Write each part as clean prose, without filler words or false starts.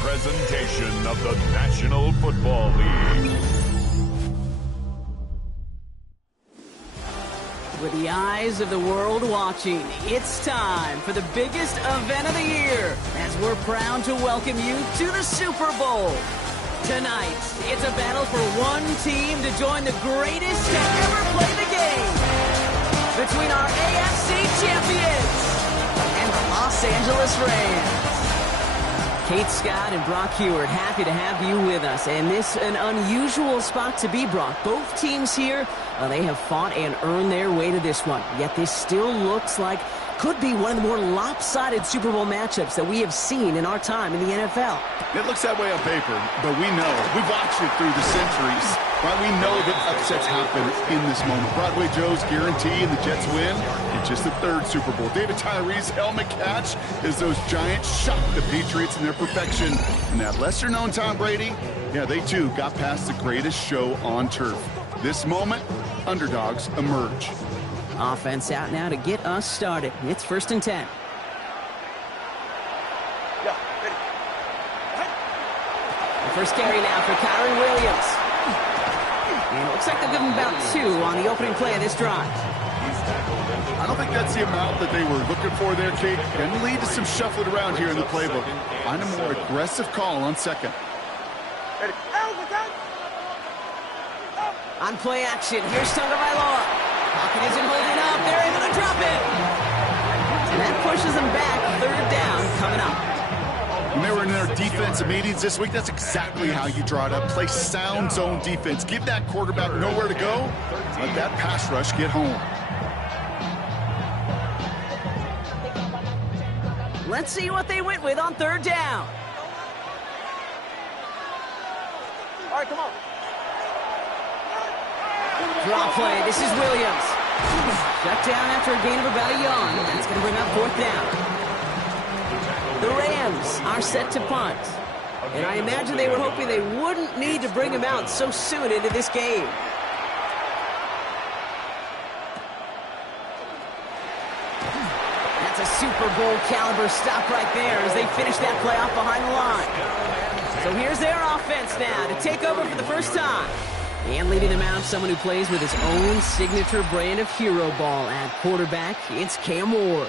presentation of the National Football League. With the eyes of the world watching, it's time for the biggest event of the year as we're proud to welcome you to the Super Bowl. Tonight, it's a battle for one team to join the greatest to ever play the game. Between our AFC champions and the Los Angeles Rams. Kate Scott and Brock Huard, happy to have you with us. And this an unusual spot to be, Brock. Both teams here, they have fought and earned their way to this one. Yet this still looks like could be one of the more lopsided Super Bowl matchups that we have seen in our time in the NFL. It looks that way on paper, but we know. We've watched it through the centuries. Right? We know that upsets happen in this moment. Broadway Joe's guarantee and the Jets win in just the third Super Bowl. David Tyree's helmet catch as those Giants shocked the Patriots in their perfection. And that lesser-known Tom Brady, yeah, they too got past the greatest show on turf. This moment, underdogs emerge. Offense out now to get us started. It's 1st and 10. The first carry now for Kyren Williams. And it looks like they'll give him about 2 on the opening play of this drive. I don't think that's the amount that they were looking for there, Kate. Can lead to some shuffling around here in the playbook. Find a more aggressive call on second. On play action, here's Tagovailoa. Pocket isn't holding up. They're able to drop it. And that pushes them back. 3rd down coming up. When they were in their defensive meetings this week, that's exactly how you draw it up. Play sound zone defense. Give that quarterback nowhere to go. Let that pass rush get home. Let's see what they went with on 3rd down. All right, come on. Draw play. This is Williams. Shut down after a gain of about a yard. That's going to bring up 4th down. The Rams are set to punt. And I imagine they were hoping they wouldn't need to bring him out so soon into this game. That's a Super Bowl caliber stop right there as they finish that play off behind the line. So here's their offense now to take over for the first time. And leading them out, someone who plays with his own signature brand of hero ball at quarterback, it's Cam Ward.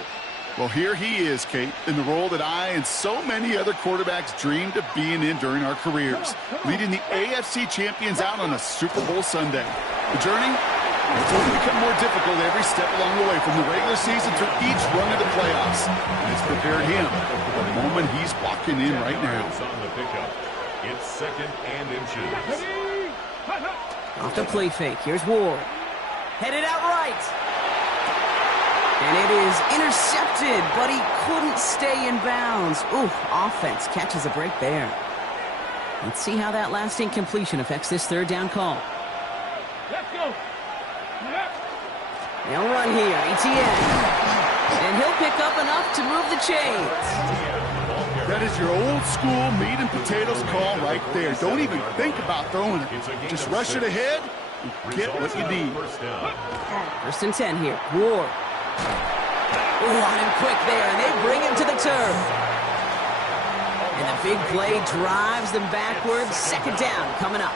Well, here he is, Kate, in the role that I and so many other quarterbacks dreamed of being in during our careers, leading the AFC champions out on a Super Bowl Sunday. The journey has only become more difficult every step along the way, from the regular season through each run of the playoffs. And it's prepared him for the moment he's walking in right now. It's 2nd and inches. Off the play fake, here's Ward. Headed out right. And it is intercepted, but he couldn't stay in bounds. Ooh, offense catches a break there. Let's see how that last incompletion affects this 3rd down call. Let's go. They'll run here, ETN. And he'll pick up enough to move the chains. That is your old school meat and potatoes call right there. Don't even think about throwing it. Just rush it ahead and get what you need. 1st and 10 here. Ward. Ooh, on him quick there, and they bring him to the turf. And the big play drives them backwards. 2nd down coming up.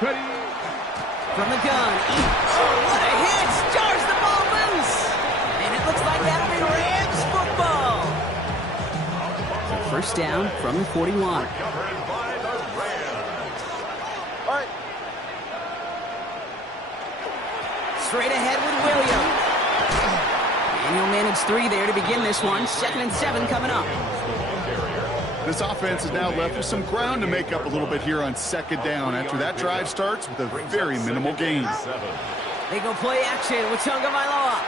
Ready. From the gun. Oh, what a hit! Jars the ball loose. And it looks like that'll be Rams football. 1st down from the 41. All right. Straight ahead with Williams. And he'll manage 3 there to begin this one. 2nd and 7 coming up. This offense is now left with some ground to make up a little bit here on 2nd down after that drive starts with a very minimal gain. They go play action with Tagovailoa.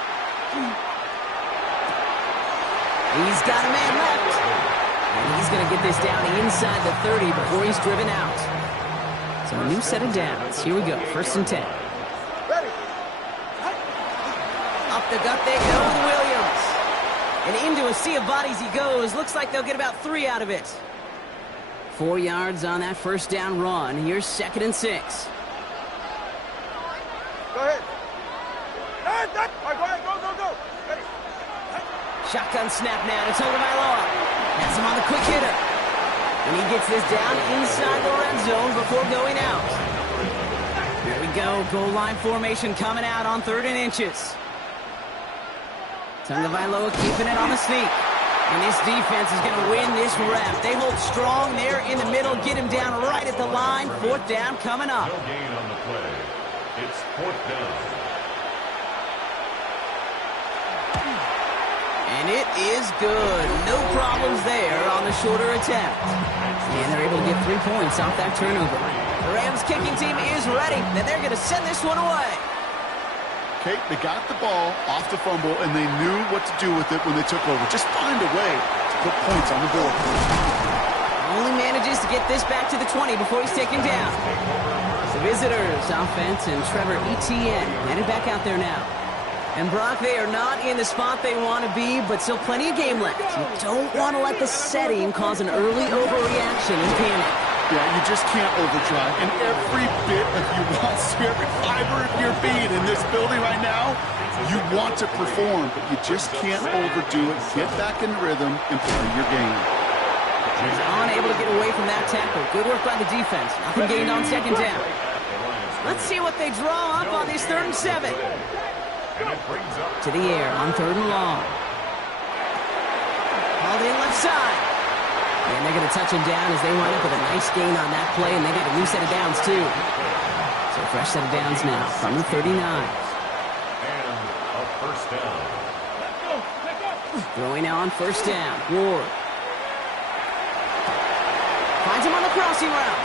He's got a man left. And he's going to get this down inside the 30 before he's driven out. So a new set of downs. Here we go. 1st and 10. Ready. Up the gut they go with Williams. And into a sea of bodies he goes. Looks like they'll get about 3 out of it. 4 yards on that 1st down run. Here's 2nd and 6. Go ahead. All right, go ahead. Go. Ready. Shotgun snap now to Tagovailoa. Has him on the quick hitter. And he gets this down inside the red zone before going out. There we go. Goal line formation coming out on 3rd and inches. Tagovailoa keeping it on the sneak. And this defense is going to win this rep. They hold strong there in the middle. Get him down right at the line. 4th down coming up. No gain on the play. It's 4th down. And it is good. No problems there on the shorter attempt. And they're able to get 3 points off that turnover. The Rams kicking team is ready. And they're going to send this one away. Okay, they got the ball off the fumble, and they knew what to do with it when they took over. Just find a way to put points on the board. Only manages to get this back to the 20 before he's taken down. The visitors, offense, and Trevor Etienne headed back out there now. And Brock, they are not in the spot they want to be, but still plenty of game left. You don't want to let the setting cause an early overreaction and panic. Yeah, you just can't overdrive. And every bit of you wants to, every fiber of your being in this building right now, you want to perform, but you just can't overdo it. Get back in rhythm and play your game. He's unable to get away from that tackle. Good work by the defense. Nothing gained on 2nd down. Let's see what they draw up on this 3rd and 7. To the air on 3rd and long. Called in left side. And they're going to touch him down as they wind up with a nice gain on that play, and they got a new set of downs, too. So a fresh set of downs now from the 39. And a 1st down. Throwing now on 1st down. Ward. Finds him on the crossing route.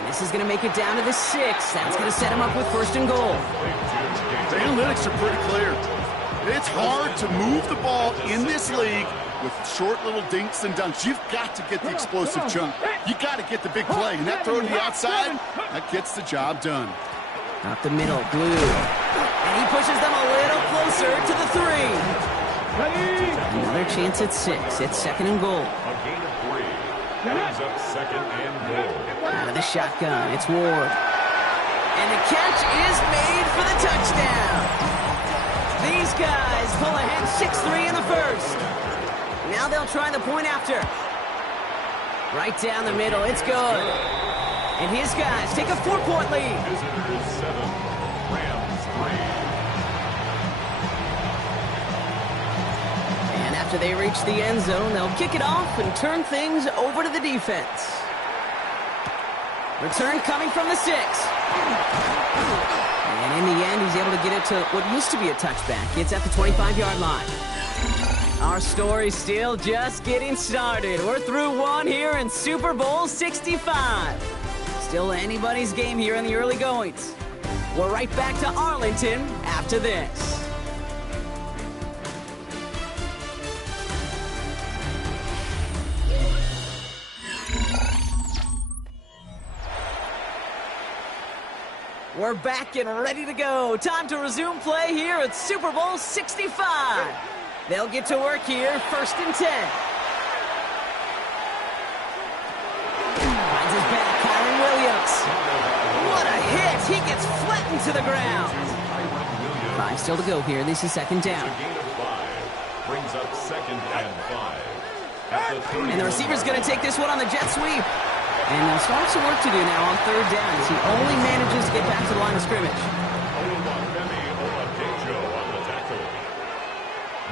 And this is going to make it down to the 6. That's going to set him up with 1st and goal. The analytics are pretty clear. It's hard to move the ball in this league with short little dinks and dunks. You've got to get the explosive chunk. You got to get the big play. And that throw to the outside, that gets the job done. Up the middle, Blue. And he pushes them a little closer to the 3. Another chance at 6. It's 2nd and goal. A gain of 3. Brings up 2nd and goal. Out of the shotgun, it's Ward. And the catch is made for the touchdown. These guys pull ahead 6-3 in the 1st. Now they'll try the point after. Right down the middle, it's good. And his guys take a 4-point lead. Visitors 7, Rams 3. And after they reach the end zone, they'll kick it off and turn things over to the defense. Return coming from the 6. And in the end, he's able to get it to what used to be a touchback. It's at the 25-yard line. Our story's still just getting started. We're through 1 here in Super Bowl 65. Still anybody's game here in the early goings. We're right back to Arlington after this. We're back and ready to go. Time to resume play here at Super Bowl 65. They'll get to work here, 1st and 10. Finds his back, Kyren Williams. What a hit! He gets flattened to the ground. 5 still to go here. This is 2nd down. A gain of 5. Brings up 2nd and 5. And the receiver's going to take this one on the jet sweep. And they'll start some work to do now on 3rd down as he only manages to get back to the line of scrimmage.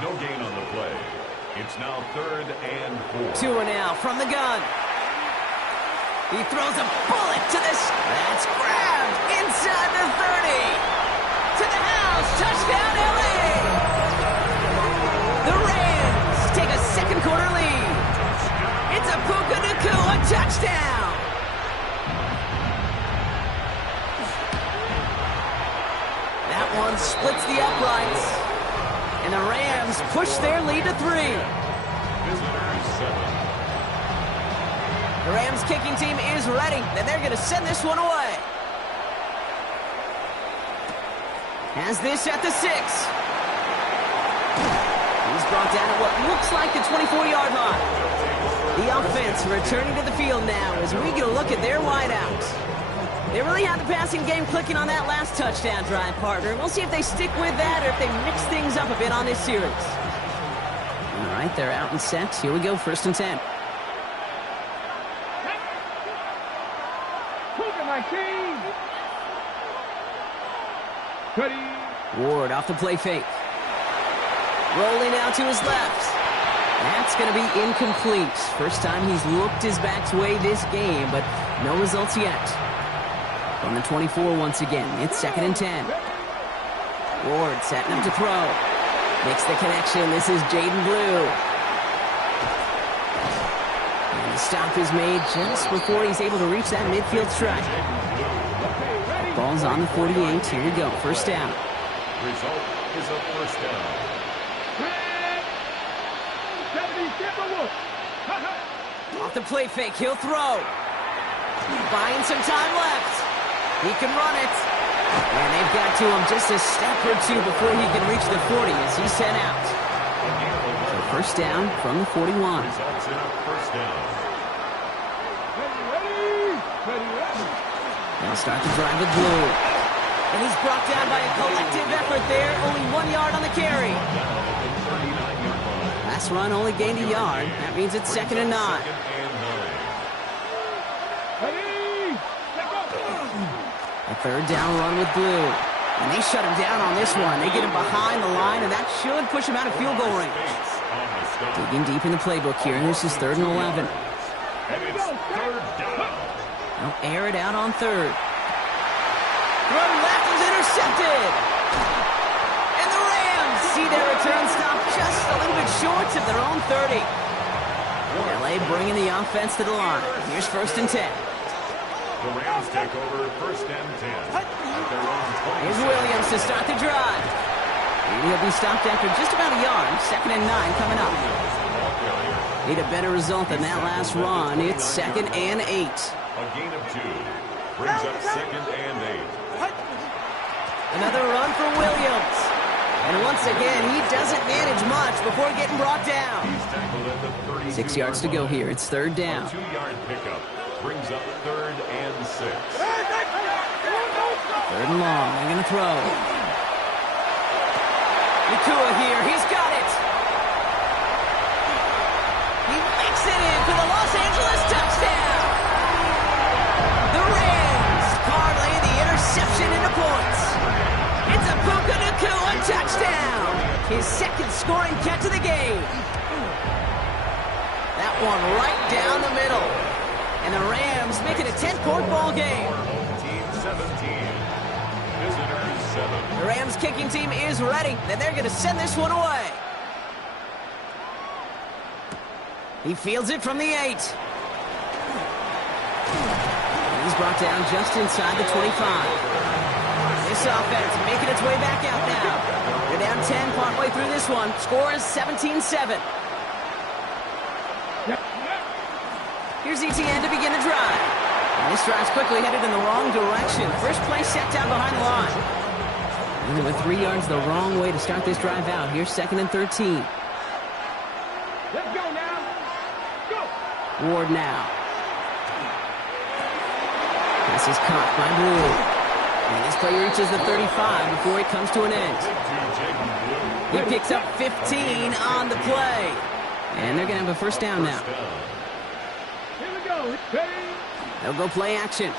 No gain on the play. It's now 3rd and 4. Tua now from the gun. He throws a bullet to this. That's grabbed inside the 30. To the house. Touchdown, LA. The Rams take a 2nd quarter lead. It's a Puka Nacua touchdown. That one splits the uprights. And the Rams push their lead to 3. Visitors 7. The Rams kicking team is ready, and they're going to send this one away. Has this at the 6. He's brought down at what looks like the 24-yard line. The offense returning to the field now as we get a look at their wideouts. They really had the passing game clicking on that last touchdown drive, partner. We'll see if they stick with that or if they mix things up a bit on this series. All right, right, they're out and set. Here we go, 1st and 10. Ward off the play fake. Rolling out to his left. That's going to be incomplete. First time he's looked his back's way this game, but no results yet. From the 24 once again, it's 2nd and 10. Ward setting up to throw. Makes the connection. This is Jaden Blue. And the stop is made just before he's able to reach that midfield strike. Ball's on the 48. Here we go. 1st down. Result is a 1st down. Off the play fake. He'll throw. Buying some time left. He can run it. And they've got to him just a step or two before he can reach the 40 as he's sent out. So 1st down from the 41. Results in a 1st down. They'll start the drive with Blue. And he's brought down by a collective effort there. Only 1 yard on the carry. Last run only gained a yard. That means it's 2nd and 9. A 3rd down run with Blue. And they shut him down on this one. They get him behind the line, and that should push him out of field goal range. Digging deep in the playbook here, and this is 3rd and 11. And it's 3rd down. They'll air it out on 3rd. Throw left is intercepted. And the Rams see their return stop just a little bit short of their own 30. LA bringing the offense to the line. Here's 1st and 10. The Rams take over 1st and 10 at their own 20. Here's Williams to start the drive. And he'll be stopped after just about a yard. 2nd and 9 coming up. Need a better result than that last run. It's 2nd and 8. A gain of 2 brings up 2nd and 8. Another run for Williams. And once again, he doesn't manage much before getting brought down. He's tackled at the 32. 6 yards to go here. It's 3rd down. A 2-yard pickup brings up 3rd and 6. 3rd and long. They're going to throw. Nakua here. He's got it. He makes it in for the Los Angeles touchdown. The Rams parlay the interception into points. It's a Puka Nakua touchdown. His 2nd scoring catch of the game. That one right down the middle. And the Rams make it a 10-point ball game. Home team 17. Visitors 7. The Rams kicking team is ready, and they're going to send this one away. He fields it from the 8. And he's brought down just inside the 25. This offense making its way back out now. They're down 10 partway through this one. Score is 17-7. Here's ETN to begin the drive. And this drive's quickly headed in the wrong direction. First play set down behind the line. And they went 3 yards the wrong way to start this drive out. Here's 2nd and 13. Let's go now. Go. Ward now. This is caught by Blue. And this play reaches the 35 before it comes to an end. He picks up 15 on the play. And they're going to have a 1st down now. Here we go. Ready? They'll go play action.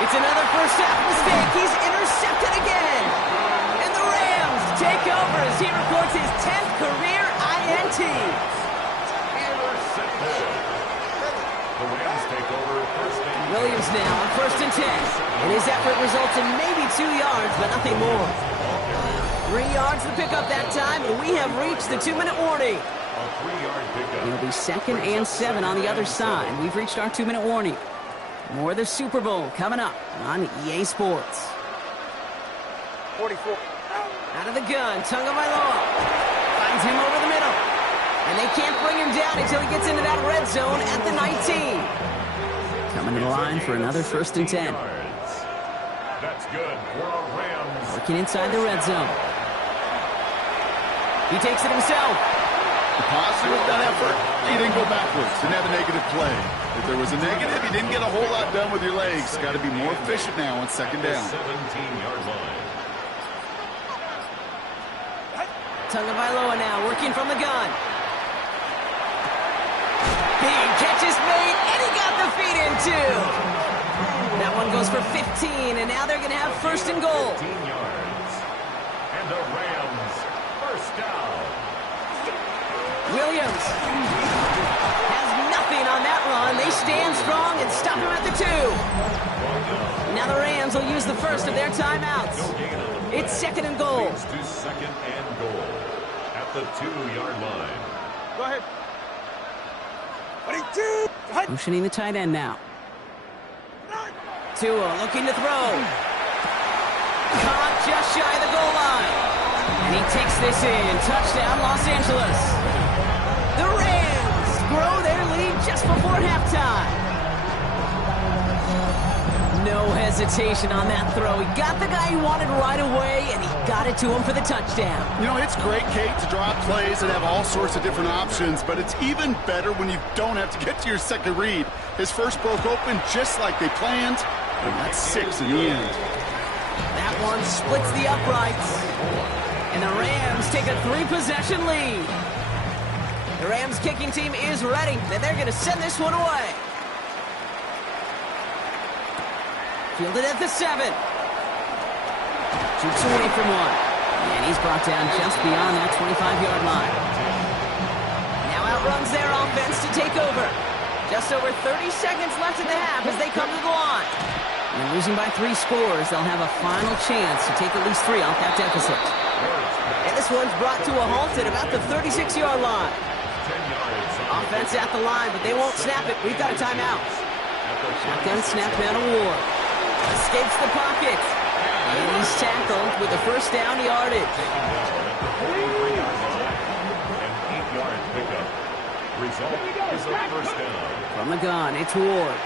It's another first half mistake. He's intercepted again. And the Rams take over as he records his 10th career INT. The Rams take over 1st and 10. Williams now on 1st and 10. And his effort results in maybe 2 yards, but nothing more. 3 yards to pick up that time, and we have reached the 2-minute warning. A 3-yard pickup. It'll be 2nd and 7 on the other side. We've reached our 2-minute warning. More of the Super Bowl coming up on EA Sports. 44. Out of the gun, Tagovailoa finds him over the middle. And they can't bring him down until he gets into that red zone at the 19. Coming to the line for another 1st and 10. That's good for a Rams. Working inside the red zone. He takes it himself. Positive with that effort, he didn't go backwards, didn't have a negative play. If there was a negative, you didn't get a whole lot done with your legs. Got to be more efficient now on 2nd down. 17-yard line. Tagovailoa now working from the gun. Big catch is made, and he got the feet in too. That one goes for 15, and now they're going to have first and goal. 15 yards. And the Rams, first down. Williams has nothing on that run. They stand strong and stop him at the 2. Now the Rams will use the first of their timeouts. It's second and goal. Leads to second and goal at the 2-yard line. Go ahead. Motioning the tight end now. Tua looking to throw. Caught just shy of the goal line. And he takes this in. Touchdown, Los Angeles. The Rams grow their lead just before halftime. No hesitation on that throw. He got the guy he wanted right away, and he got it to him for the touchdown. You know, it's great, Kate, to draw up plays and have all sorts of different options, but it's even better when you don't have to get to your second read. His first broke open just like they planned, and that's 6 in the end. That one splits the uprights, and the Rams take a 3-possession lead. The Rams kicking team is ready, and they're going to send this one away. Fielded at the 7. Shoots away from one. And he's brought down just beyond that 25-yard line. Now outruns their offense to take over. Just over 30 seconds left in the half as they come to the line. And losing by 3 scores, they'll have a final chance to take at least 3 off that deficit. And this one's brought to a halt at about the 36-yard line. Offense at the line, but they won't snap it. We've got a timeout. Shotgun snap now to Ward. Escapes the pocket. And he's tackled with a first down yardage. An 8-yard pickup. Result is a first down. From the gun, it's Ward.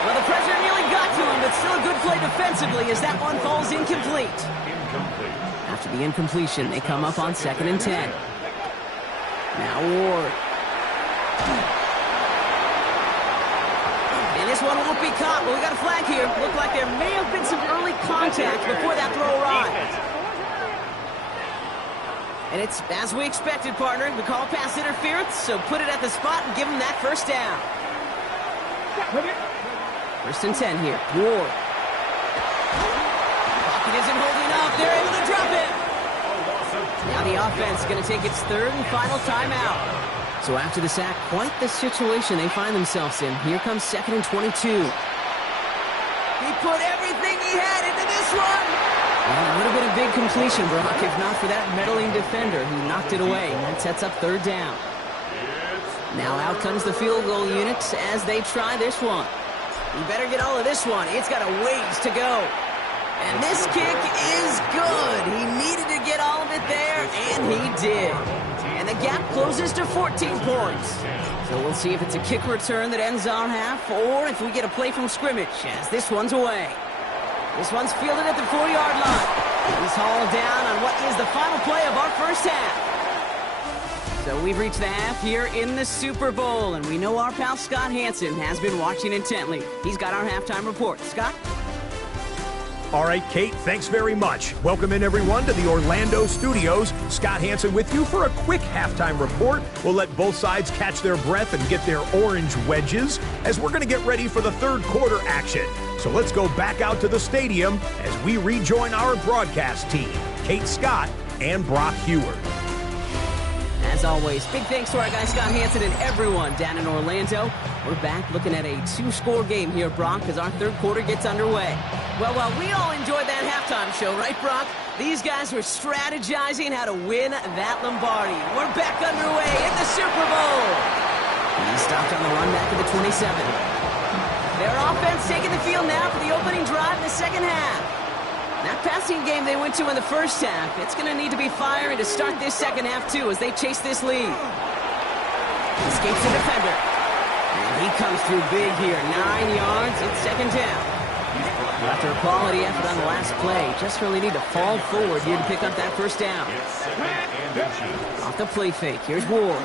Well, the pressure nearly got to him, but still a good play defensively as that one falls incomplete. Incomplete. After the incompletion, they come up on 2nd and 10. Now Ward. And this one won't be caught, but we got a flag here. Looked like there may have been some early contact before that throw arrived. And it's as we expected, partner. We call pass interference, so put it at the spot and give them that first down. First and 10 here. Ward. Pocket isn't holding up. They're able to drop it. Now the offense going to take its 3rd and final timeout. So after the sack, quite the situation they find themselves in. Here comes 2nd and 22. He put everything he had into this one. Well, it would have been a big completion, Brock, if not for that meddling defender who knocked it away. And that sets up 3rd down. Now out comes the field goal unit as they try this one. You better get all of this one. It's got a ways to go. And this kick is good. He needed to get all of it there, and he did. And the gap closes to 14 points. So we'll see if it's a kick return that ends our half, or if we get a play from scrimmage as this one's away. This one's fielded at the 4-yard line. He's hauled down on what is the final play of our first half. So we've reached the half here in the Super Bowl, and we know our pal Scott Hanson has been watching intently. He's got our halftime report. Scott? All right, Kate, thanks very much. Welcome in, everyone, to the Orlando studios. Scott Hanson with you for a quick halftime report. We'll let both sides catch their breath and get their orange wedges as we're going to get ready for the 3rd quarter action. So let's go back out to the stadium as we rejoin our broadcast team, Kate Scott and Brock Huard. As always, big thanks to our guy Scott Hanson and everyone down in Orlando. We're back looking at a 2-score game here, Brock, as our 3rd quarter gets underway. Well, we all enjoyed that halftime show, right, Brock? These guys were strategizing how to win that Lombardi. We're back underway in the Super Bowl. He stopped on the run back to the 27. Their offense taking the field now for the opening drive in the second half. That passing game they went to in the first half, it's going to need to be firing to start this second half, too, as they chase this lead. Escapes the defender. And he comes through big here. 9 yards. It's second down. After a quality effort on the last play, just really need to fall forward here to pick up that first down. Off the play fake. Here's Ward.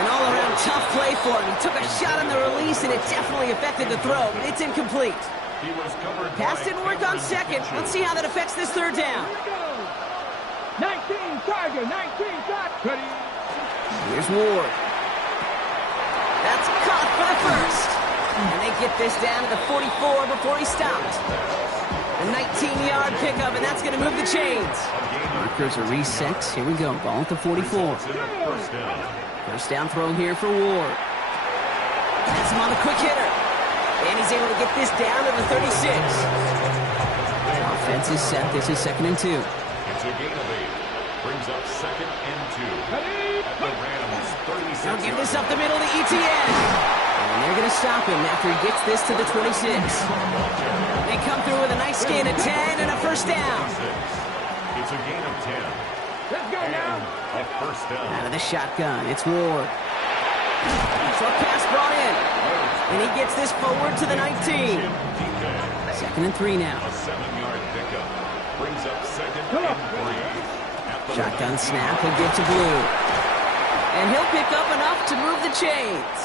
An all-around tough play for him. He took a shot on the release, and it definitely affected the throw, but it's incomplete. He was covered. Pass didn't work on second. Let's see how that affects this third down. 19 Tiger, 19 Tiger. Here's Ward. That's caught for the first. And they get this down to the 44 before he stopped. A 19-yard pickup, and that's going to move the chains. Markers are reset. Here we go. Ball at the 44. First down throw here for Ward. That's him on the quick hitter. And he's able to get this down to the 36. Offense is set. This is 2nd and 2. It's a gain of 8. Brings up 2nd and 2. At the Rams 36. They'll give this up the middle to ETN. And they're going to stop him after he gets this to the 26. They come through with a nice gain of 10 and a first down. It's a gain of 10. Let's go now. A first down. Out of the shotgun, it's Ward. Short pass brought in. And he gets this forward to the 19. 2nd and 3 now. A 7-yard pickup. Brings up 2nd and 3. Shotgun snap, he'll give to Blue. And he'll pick up enough to move the chains.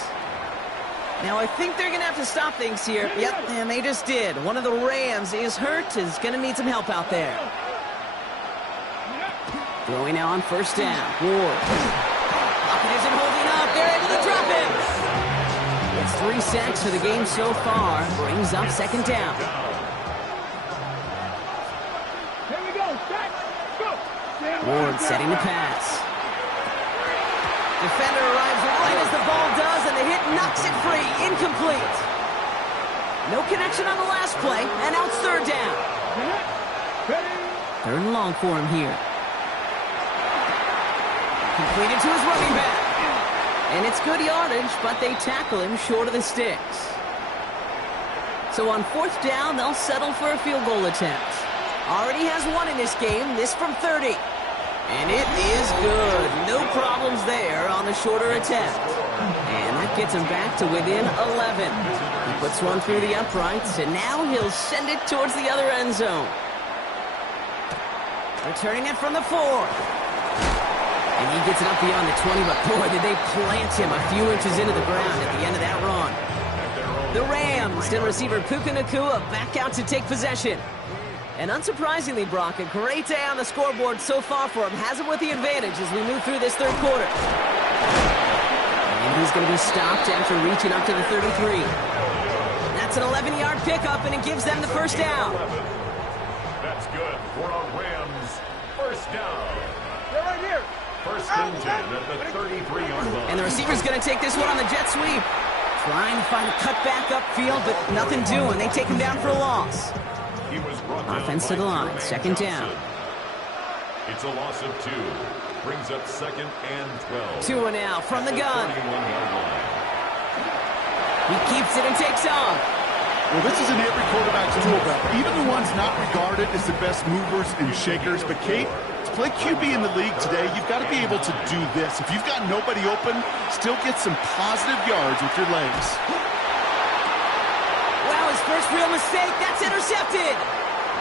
Now, I think they're going to have to stop things here. Yep, and they just did. One of the Rams is hurt, is going to need some help out there. Throwing now on first down. Ward. Lockett isn't holding up. They're able to drop him. It's 3 sacks for the game so far. Brings up 2nd down. Here we go. Back. Go. Ward setting the pass. Defender arrives right as the ball does, and the hit knocks it free. Incomplete. No connection on the last play, and now it's 3rd down. 3rd and long for him here. Completed to his running back. And it's good yardage, but they tackle him short of the sticks. So on 4th down, they'll settle for a field goal attempt. Already has one in this game, this from 30. And it is good. No problems there on the shorter attempt. And that gets him back to within 11. He puts one through the uprights, and now he'll send it towards the other end zone. Returning it from the 4. And he gets it up beyond the 20, but boy, did they plant him a few inches into the ground at the end of that run. The Rams and receiver Puka Nacua back out to take possession. And unsurprisingly, Brock, a great day on the scoreboard so far for him. Has him with the advantage as we move through this 3rd quarter. And he's going to be stopped after reaching up to the 33. That's an 11-yard pickup, and it gives them the first down. That's good for a Rams first down. They're right here. 1st and 10 at the 33-yard line. And the receiver's going to take this one on the jet sweep. Trying to find a cut back upfield, but nothing doing. They take him down for a loss. He was brought down Offense to the line, 2nd down. It's a loss of 2. Brings up 2nd and 12. 2 and out from the gun. 31-yard line. He keeps it and takes off. Well, this is in every quarterback's tool belt, even the ones not regarded as the best movers and shakers. But, Kate, to play QB in the league today, you've got to be able to do this. If you've got nobody open, still get some positive yards with your legs. Wow, his first real mistake. That's intercepted.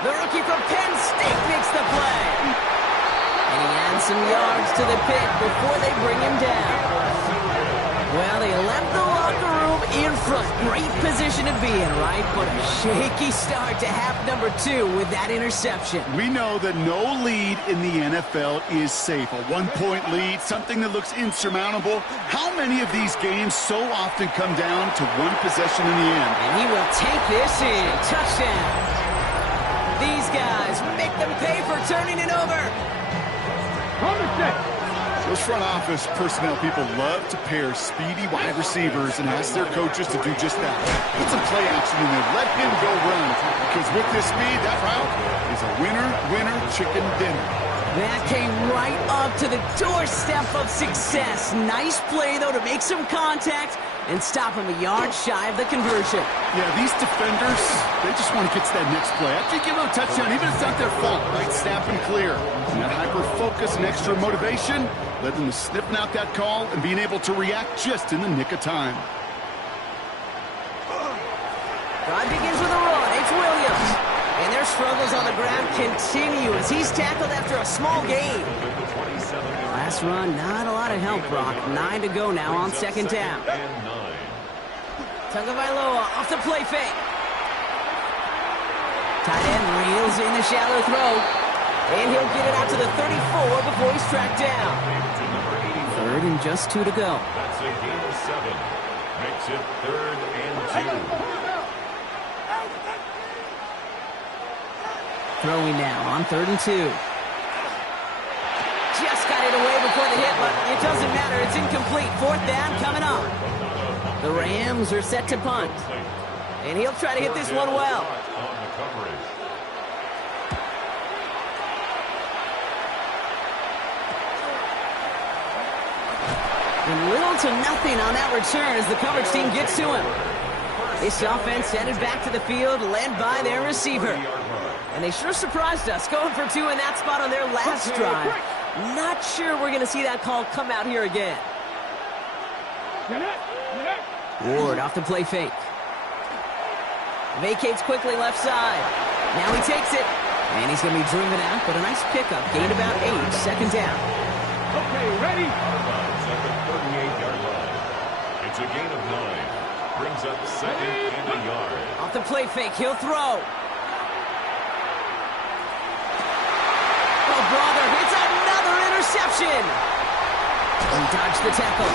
The rookie from Penn State makes the play. And he adds some yards to the pick before they bring him down. Well, they left the locker room in front. Great position to be in, right? But a shaky start to half number 2 with that interception. We know that no lead in the NFL is safe. A 1-point lead, something that looks insurmountable. How many of these games so often come down to one possession in the end? And he will take this in. Touchdown. These guys make them pay for turning it over. Those front office personnel people love to pair speedy wide receivers and ask their coaches to do just that. Put some play action in there. Let him go run. Because with this speed, that route is a winner, chicken dinner. That came right up to the doorstep of success. Nice play, though, to make some contact and stop him a yard shy of the conversion. Yeah, these defenders, they just want to get to that next play. After you give them a touchdown, even if it's not their fault, right? Snap and clear. And that hyper-focus and extra motivation led them to sniffing out that call and being able to react just in the nick of time. Drive begins with a run. It's Williams. And their struggles on the ground continue as he's tackled after a small gain. Last run, not a lot of help, Brock. 9 to go now on 2nd down. Tagovailoa off the play fake. tight end reels in the shallow throw. And he'll get it out to the 34 before he's tracked down. Third and just 2 to go. That's a gain of 7. Makes it 3rd and 2. Throwing now on 3rd and 2. Just got it away before the hit, but it doesn't matter. It's incomplete. 4th down coming up. The Rams are set to punt. And he'll try to hit this one well. And little to nothing on that return as the coverage team gets to him. This offense headed back to the field, led by their receiver. And they sure surprised us, going for 2 in that spot on their last drive. Not sure we're going to see that call come out here again. Ward off the play fake. Vacates quickly left side. Now he takes it. And he's going to be driven out, but a nice pickup. Gained about 8, 2nd down. Okay, ready? At the 38-yard line. It's a gain of 9. Brings up 2nd and a yard. Off the play fake, he'll throw. Oh, brother, it's another interception. And dodge the tackle.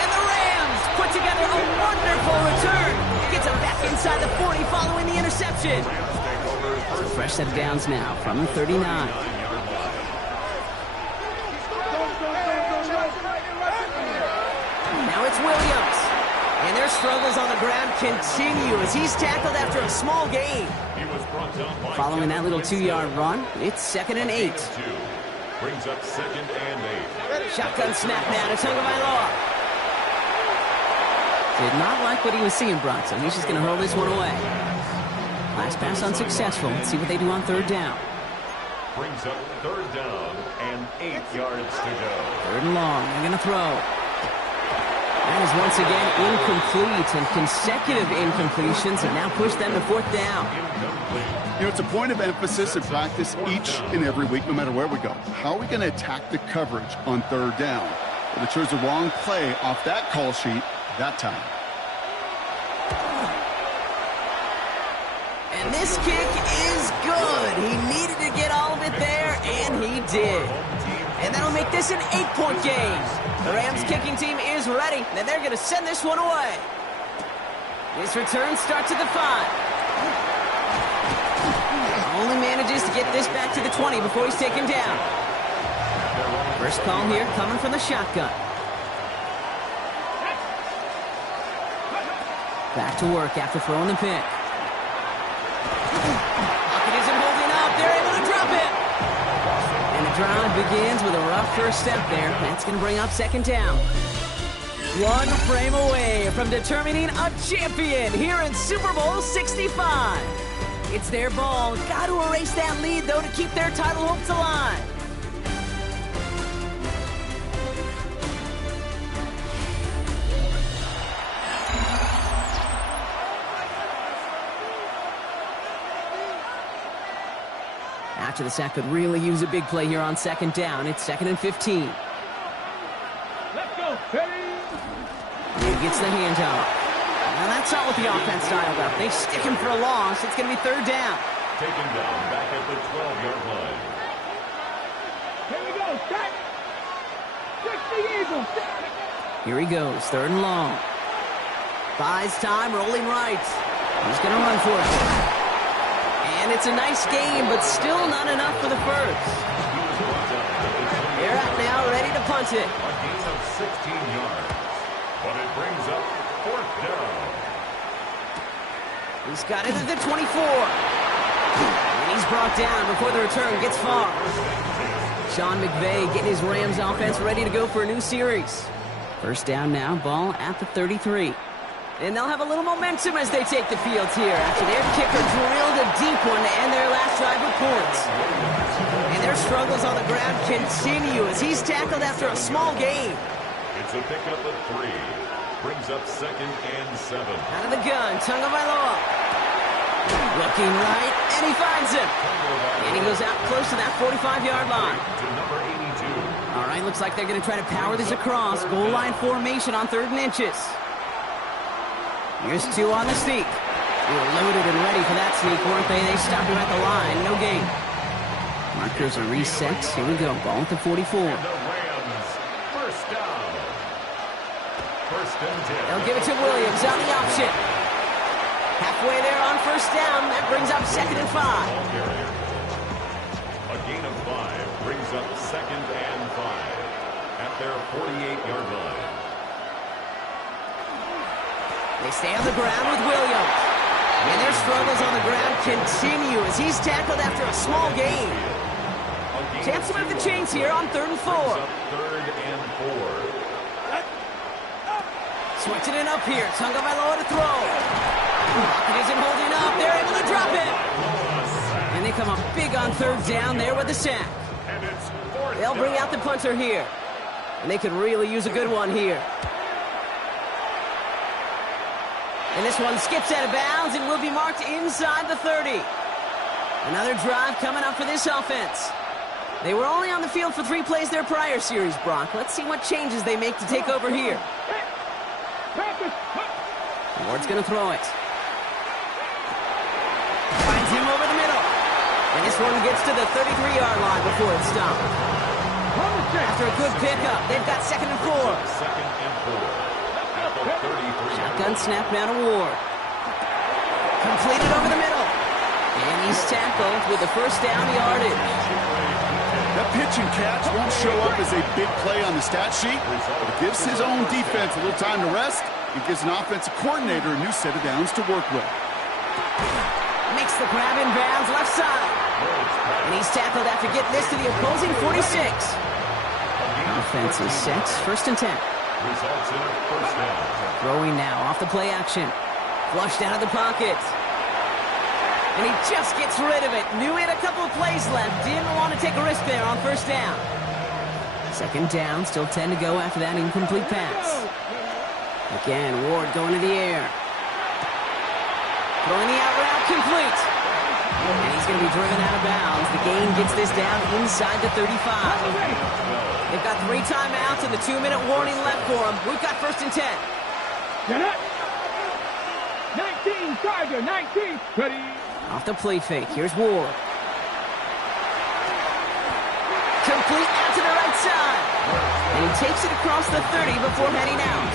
And the Rams put together a wonderful return. Gets him back inside the 40 following the interception. So fresh set of downs now from the 39. Now it's Williams. And their struggles on the ground continue as he's tackled after a small gain. Following that little 2-yard run, it's 2nd and 8. Brings up 2nd and 8. Shotgun snap now to Tagovailoa. Did not like what he was seeing, Bronson. He's just going to hurl this one away. Last pass unsuccessful. Let's see what they do on 3rd down. Brings up 3rd down and 8 yards to go. 3rd and long. They're going to throw. That is once again incomplete, and consecutive incompletions have now pushed them to 4th down. You know, it's a point of emphasis in practice each and every week, no matter where we go. How are we going to attack the coverage on 3rd down? Well, they chose the wrong play off that call sheet that time. And this kick is good. He needed to get all of it there, and he did. And that'll make this an 8-point game. The Rams kicking team is ready, and they're going to send this one away. This return starts at the 5. Only manages to get this back to the 20 before he's taken down. First call here coming from the shotgun. Back to work after throwing the pick. Pocket isn't holding up. They're able to drop it. And the drive begins with a rough first step there. That's going to bring up 2nd down. One frame away from determining a champion here in Super Bowl 65. It's their ball. Got to erase that lead, though, to keep their title hopes alive. After the sack could really use a big play here on 2nd down. It's 2nd and 15. Let's go, ready? He gets the handoff. Now that's not what the offense dialed up. They stick him for a loss. It's going to be 3rd down. Taken down back at the 12-yard line. Here we go, set. 60 Eagles. Here he goes, 3rd and long. Buys time, rolling right. He's going to run for it. And it's a nice game, but still not enough for the first. They're out now, ready to punt it. A gain of 16 yards. But it brings up 4th down. He's got it at the 24. And he's brought down before the return gets far. Sean McVay getting his Rams offense ready to go for a new series. First down now, ball at the 33. And they'll have a little momentum as they take the field here after their kicker drilled a deep one to end their last drive with points. And their struggles on the ground continue as he's tackled after a small gain. It's a pickup of 3. Brings up 2nd and 7. Out of the gun, Tagovailoa. Looking right, and he finds him. And he goes out close to that 45-yard line. To number 82. All right, looks like they're going to try to power this across. Goal line formation on 3rd and inches. Here's 2 on the sneak. They were loaded and ready for that sneak, weren't they? They stopped him at the line. No gain. Markers are reset. Here we go. Ball at the 44. And the Rams, first down. First and 10. They'll give it to Williams on the option. Halfway there on first down. That brings up 2nd and 5. Ball carrier. A gain of 5 brings up 2nd and 5 at their 48-yard line. They stay on the ground with Williams. And their struggles on the ground continue as he's tackled after a small gain. Chance to move the chains here on 3rd and 4. Brings up 3rd and 4. Switching it up here. Tagovailoa to throw. Pocket isn't holding up. They're able to drop it. And they come up big on 3rd down there with the sack. And it's 4th They'll bring down. out the punter here. And they could really use a good one here. And this one skips out of bounds and will be marked inside the 30. Another drive coming up for this offense. They were only on the field for 3 plays their prior series, Brock. Let's see what changes they make to take over here. Ward's going to throw it. Finds him over the middle. And this one gets to the 33-yard line before it's stopped. After a good pickup, they've got 2nd and 4. 2nd and 4 at the 33. Shotgun snap now to Ward. Completed over the middle. And he's tackled with the first down yardage. That pitch and catch won't show up as a big play on the stat sheet, but it gives his own defense a little time to rest. It gives an offensive coordinator a new set of downs to work with. Makes the grab in bounds left side. And he's tackled after getting this to the opposing 46. Offense is set. 1st and 10. Results in a first down. Throwing now off the play action. Flushed out of the pocket. And he just gets rid of it. Knew he had a couple of plays left. Didn't want to take a risk there on first down. 2nd down. Still 10 to go after that incomplete pass. Again, Ward going to the air. Throwing the out route complete. And he's going to be driven out of bounds. The gain gets this down inside the 35. They've got 3 timeouts and the 2-minute warning left for them. We've got 1st and 10. Get up. 19, Charger, 19. Ready. Off the play fake. Here's Ward. Complete out to the right side. And he takes it across the 30 before heading out.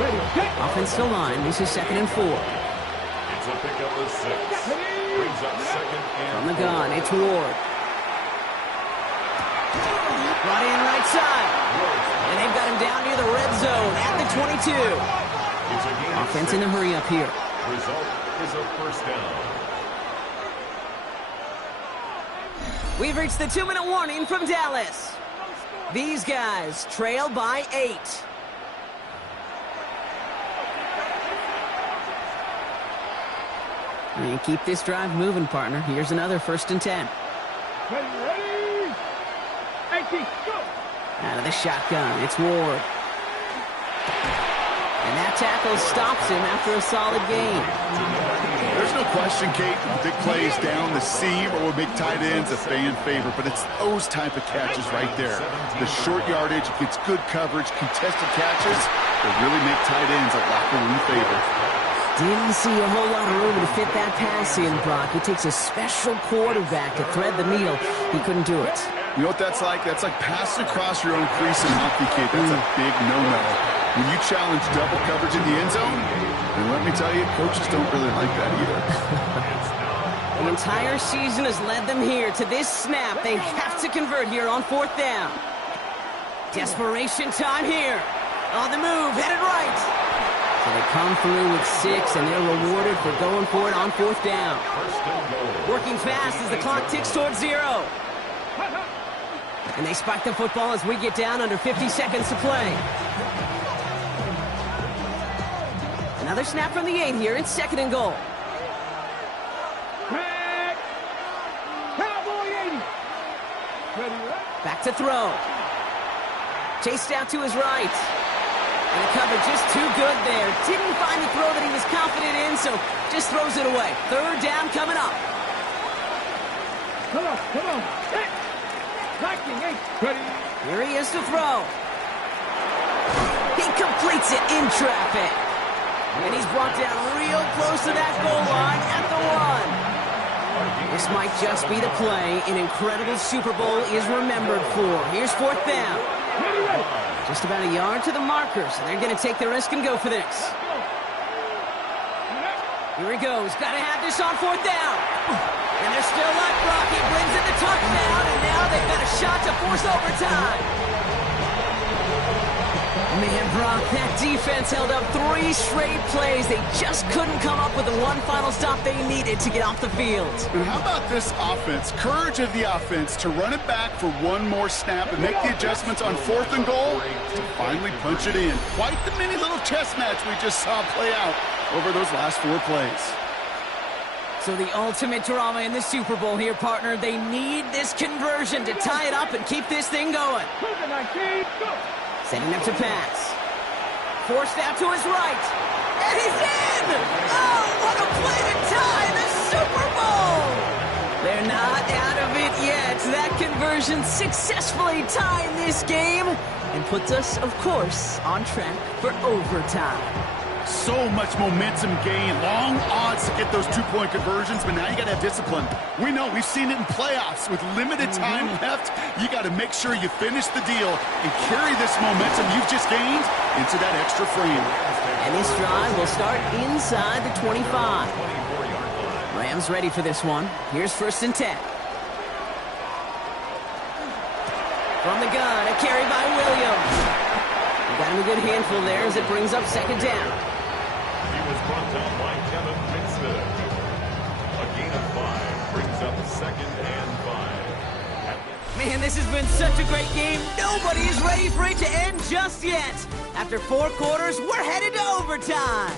Ready, set. Offensive line. This is 2nd and 4. It's a pickup of 6. Brings up 2nd and From the gun, it's Ward. Brought in right side. And they've got him down near the red zone at the 22. It's a gain of Offense in the 6. hurry up here. Result is a first down. We've reached the 2-minute warning from Dallas. These guys trail by 8. And keep this drive moving, partner. Here's another 1st and 10. Ready, ready. 18, go. Out of the shotgun, it's Ward. And that tackle stops him after a solid gain. There's no question, Kate, big plays down the seam or will make tight ends a fan favorite, but it's those type of catches right there. The short yardage, gets good coverage, contested catches, that really make tight ends a locker room favorite. Didn't see a whole lot of room to fit that pass in, Brock. It takes a special quarterback to thread the needle. He couldn't do it. You know what that's like? That's like passing across your own crease in hockey, Kate. That's a big no-no. When you challenge double coverage in the end zone, and let me tell you, coaches don't really like that either. The entire season has led them here to this snap. They have to convert here on 4th down. Desperation time here. On the move, headed right. So they come through with 6, and they're rewarded for going for it on 4th down. First and goal. Working fast as the clock ticks towards 0. And they spike the football as we get down under 50 seconds to play. Another snap from the 8 here. It's 2nd and goal. Back. Cowboy 80. Ready, ready. Back to throw. Chased out to his right. And the cover just too good there. Didn't find the throw that he was confident in, so just throws it away. 3rd down coming up. Come on, come on. Hey. Blocking 8. Ready. Here he is to throw. He completes it in traffic. And he's brought down real close to that goal line at the 1. This might just be the play an incredible Super Bowl is remembered for. Here's 4th down. Just about a yard to the markers, and they're going to take the risk and go for this. Here he goes. Got to have this on 4th down. And they're still alive. Brock. He brings in the touchdown, and now they've got a shot to force overtime. Man, Brock, that defense held up 3 straight plays. They just couldn't come up with the one final stop they needed to get off the field. And how about this offense? Courage of the offense to run it back for one more snap and make the adjustments on 4th and goal to finally punch it in. Quite the mini little chess match we just saw play out over those last 4 plays. So the ultimate drama in the Super Bowl here, partner. They need this conversion to tie it up and keep this thing going. Setting up to pass. Forced out to his right. And he's in! Oh, what a play to tie the Super Bowl! They're not out of it yet. That conversion successfully tying this game and puts us, of course, on track for overtime. So much momentum gain, long odds to get those 2-point conversions, but now you got to have discipline. We know, we've seen it in playoffs with limited time left. You got to make sure you finish the deal and carry this momentum you've just gained into that extra frame. And this drive will start inside the 25. Rams ready for this one. Here's 1st and 10. From the gun, a carry by Williams. Got him a good handful there as it brings up 2nd down. Was brought down by Kevin Winston. A gain of 5 brings up 2nd and 5. Man, this has been such a great game. Nobody is ready for it to end just yet. After 4 quarters, we're headed to overtime.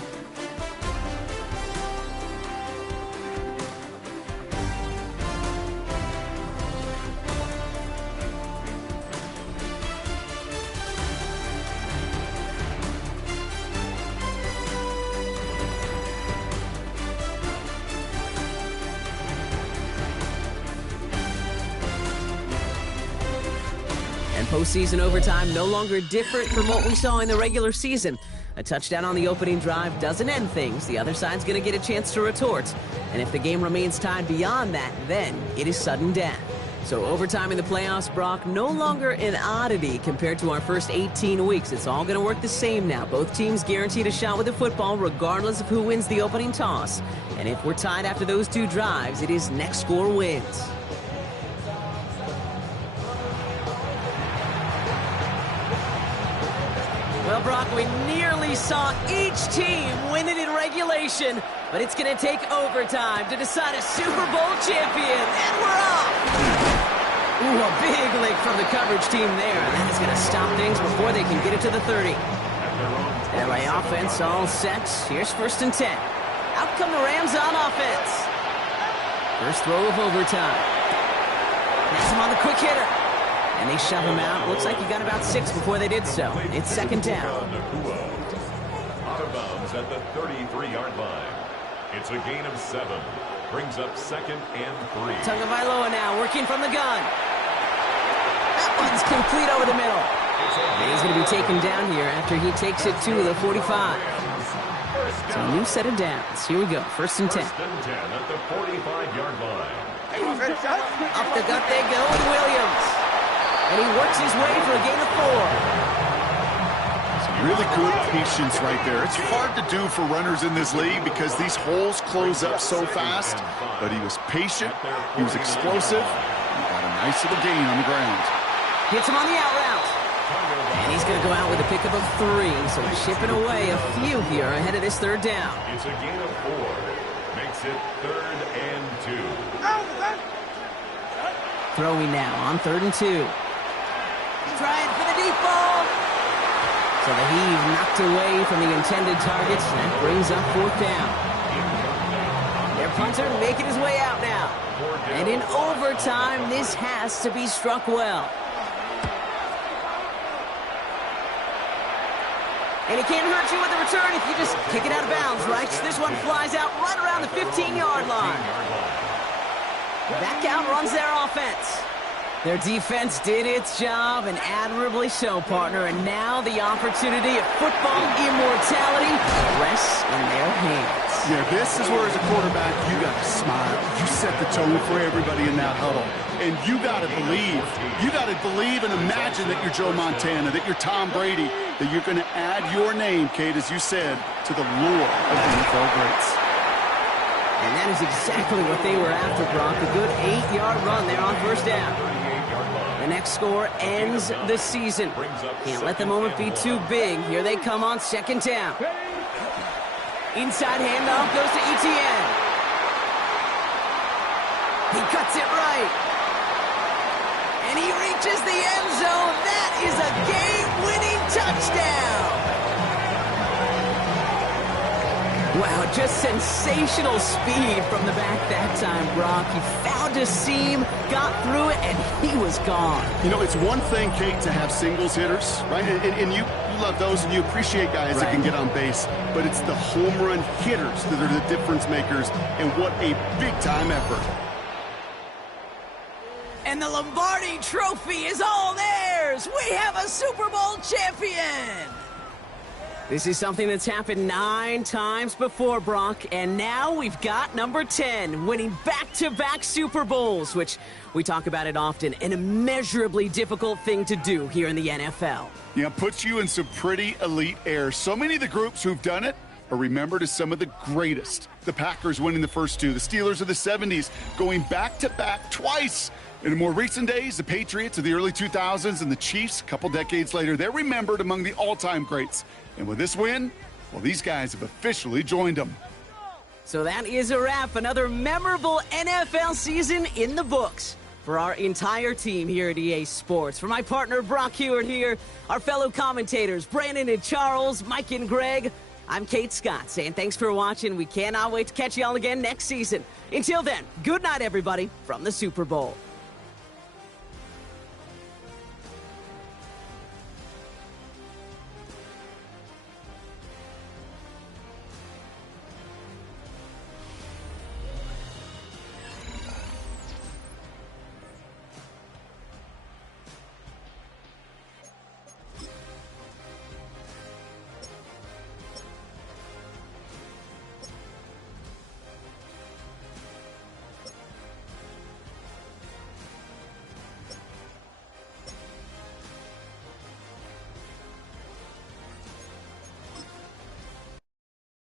Postseason overtime no longer different from what we saw in the regular season. A touchdown on the opening drive doesn't end things. The other side's going to get a chance to retort. And if the game remains tied beyond that, then it is sudden death. So overtime in the playoffs, Brock, no longer an oddity compared to our first 18 weeks. It's all going to work the same now. Both teams guaranteed a shot with the football regardless of who wins the opening toss. And if we're tied after those 2 drives, it is next score wins. Well, Brock, we nearly saw each team win it in regulation, but it's going to take overtime to decide a Super Bowl champion, and we're off! Ooh, a big lick from the coverage team there, and that is going to stop things before they can get it to the 30. LA offense all set. Here's 1st and 10. Out come the Rams on offense. First throw of overtime. Pass him on the quick hitter. And they shove him out. Looks like he got about 6 before they did so. It's 2nd down. Out of bounds at the 33-yard line. It's a gain of 7. Brings up 2nd and 3. Tagovailoa now working from the gun. That one's complete over the middle. And he's going to be taken down here after he takes it to the 45. So a new set of downs. Here we go. 1st and 10. 1st and 10 at the 45-yard line. Up the gut they go with Williams. And he works his way for a gain of 4. Really good patience right there. It's hard to do for runners in this league because these holes close up so fast. But he was patient. He was explosive. He got a nice little gain on the ground. Hits him on the out route. And he's going to go out with a pickup of 3. So chipping away a few here ahead of this 3rd down. It's a gain of 4. Makes it 3rd and 2. Throwing now on 3rd and 2. Trying for the deep ball. So the heave knocked away from the intended targets. That brings up 4th down. Their punter making his way out now. And in overtime, this has to be struck well. And he can't hurt you with the return if you just kick it out of bounds, right? This one flies out right around the 15-yard line. Back out runs their offense. Their defense did its job, and admirably so, partner. And now the opportunity of football immortality rests in their hands. Yeah, this is where, as a quarterback, you got to smile. You set the tone for everybody in that huddle. And you got to believe. You got to believe and imagine that you're Joe Montana, that you're Tom Brady, that you're going to add your name, Kate, as you said, to the lure of NFL greats. And that is exactly what they were after, Brock. A good 8-yard run there on first down. The next score ends the season. Can't let the moment be too big. Here they come on second down. Inside handoff goes to Etienne. He cuts it right. And he reaches the end zone. That is a game-winning touchdown. Wow, just sensational speed from the back that time, Brock. He found a seam, got through it, and he was gone. You know, it's one thing, Kate, to have singles hitters, right? And you love those, and you appreciate guys that can get on base. But it's the home run hitters that are the difference makers, and what a big-time effort. And the Lombardi Trophy is all theirs. We have a Super Bowl champion. This is something that's happened 9 times before, Brock, and now we've got number 10, winning back-to-back Super Bowls, which we talk about it often, an immeasurably difficult thing to do here in the NFL. Yeah, puts you in some pretty elite air. So many of the groups who've done it are remembered as some of the greatest. The Packers winning the first 2, the Steelers of the 70s going back-to-back twice. In more recent days, the Patriots of the early 2000s and the Chiefs a couple decades later, they're remembered among the all-time greats. And with this win, well, these guys have officially joined them. So that is a wrap. Another memorable NFL season in the books for our entire team here at EA Sports. For my partner, Brock Huard here, our fellow commentators, Brandon and Charles, Mike and Greg, I'm Kate Scott saying thanks for watching. We cannot wait to catch you all again next season. Until then, good night, everybody, from the Super Bowl.